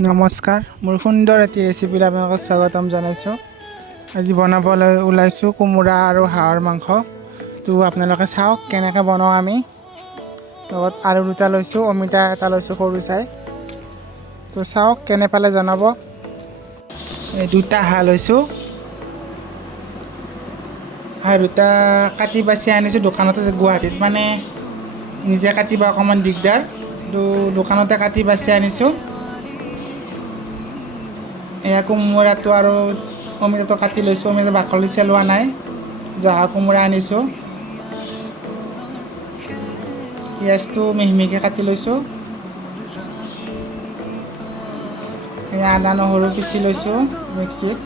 নমস্কাৰ, মোৰ সুন্দৰ এটি ৰেচিপিলৈ আপোনালোকক স্বাগতম জনাইছোঁ। আজি বনাবলৈ ওলাইছোঁ কোমোৰা আৰু হাঁহৰ মাংস। তো আপোনালোকে চাওক কেনেকৈ বনাওঁ আমি। লগত আলু দুটা লৈছোঁ, অমিতা এটা লৈছোঁ সৰু চাই। তো চাওক কেনে পালে জনাব। এই দুটা হাঁহ লৈছোঁ। হাঁহ দুটা কাটি বাছি আনিছোঁ দোকানতে, গুৱাহাটীত মানে নিজে কাটিব অকণমান দিগদাৰ, তো দোকানতে কাটি বাছি আনিছোঁ। এয়া কোমোৰাটো আৰু অমিতাটো কাটি লৈছোঁ, অমিতা বাকলি চেলোৱা নাই। জহা কোমোৰা আনিছোঁ। পিঁয়াজটো মিহি মিহিকৈ কাটি লৈছোঁ। এয়া আদা নহৰু পিচি লৈছোঁ মিক্সিত।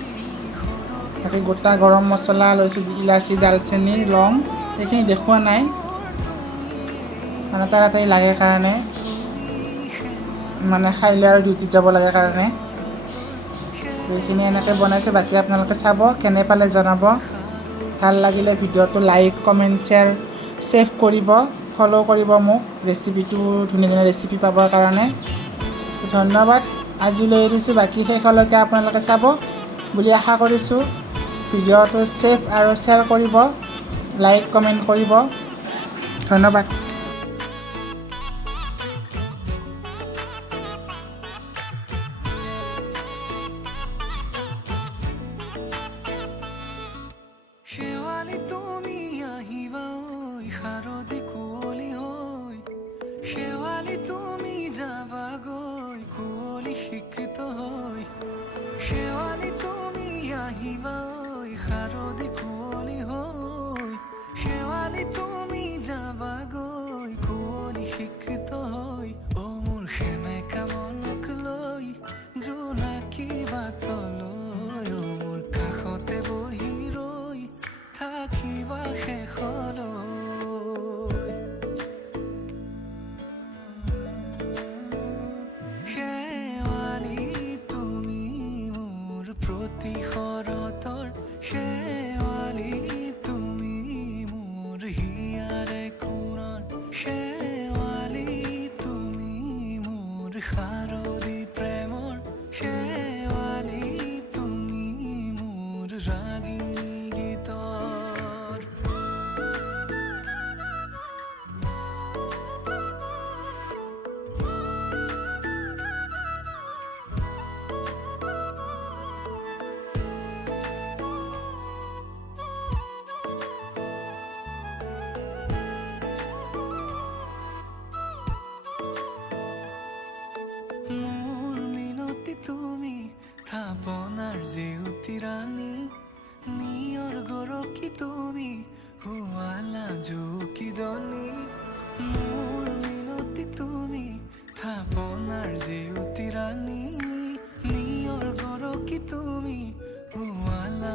বাকী গোটা গৰম মছলা লৈছোঁ, ইলাচি দালচেনি লং, এইখিনি দেখুওৱা নাই মানে তাড়াতাড়ি লাগে কাৰণে, মানে খাইলে আৰু ডিউটিত যাব লাগে কাৰণে। এইখিনি এনেকৈ বনাইছোঁ। বাকী আপোনালোকে চাব, কেনে পালে জনাব। ভাল লাগিলে ভিডিঅ'টো লাইক কমেণ্ট শ্বেয়াৰ ছেভ কৰিব, ফ'ল' কৰিব মোক, ৰেচিপিটো ধুনীয়া ধুনীয়া ৰেচিপি পাবৰ কাৰণে। ধন্যবাদ। আজিলৈ এৰিছোঁ, বাকী শেষলৈকে আপোনালোকে চাব বুলি আশা কৰিছোঁ। ভিডিঅ'টো ছেভ আৰু শ্বেয়াৰ কৰিব, লাইক কমেণ্ট কৰিব। ধন্যবাদ। শেৱালি তুমি আহিবা ঐ শাৰদী কুঁৱলী হৈ, শেৱালি তুমি যাবাগৈ কুঁৱলী শিক্ষিত হৈ, শেৱালি তুমি আহিবা ঐ শাৰদী কুঁৱলী হৈ, শেৱালি তুমি যাবাগৈ কুঁৱলী শিক্ষিত হৈ। অ মোৰ সেমেকা মনক লৈ জোনাকী বাটলৈ, অ মোৰ কাষতে বহি ৰৈ থাকিবা শেষলৈ। শেৱালি তুমি মোৰ প্ৰতি শৰতৰ, শেৱালি তুমি মোৰ হিয়াৰে কোণৰ, শেৱালি তুমি মোৰ শাৰদী প্ৰেমৰ, শেৱালি তুমি মোৰ ৰাগী গীতৰ। মোৰ মিনতি তুমি থাপনাৰ জেউতি ৰাণী, নিয়ৰ গৰকী তুমি শুৱালা জুকিজনী। মোৰ মিনতি তুমি থাপনাৰ জেউতি ৰাণী, নিয়ৰ গৰকী তুমি শুৱালা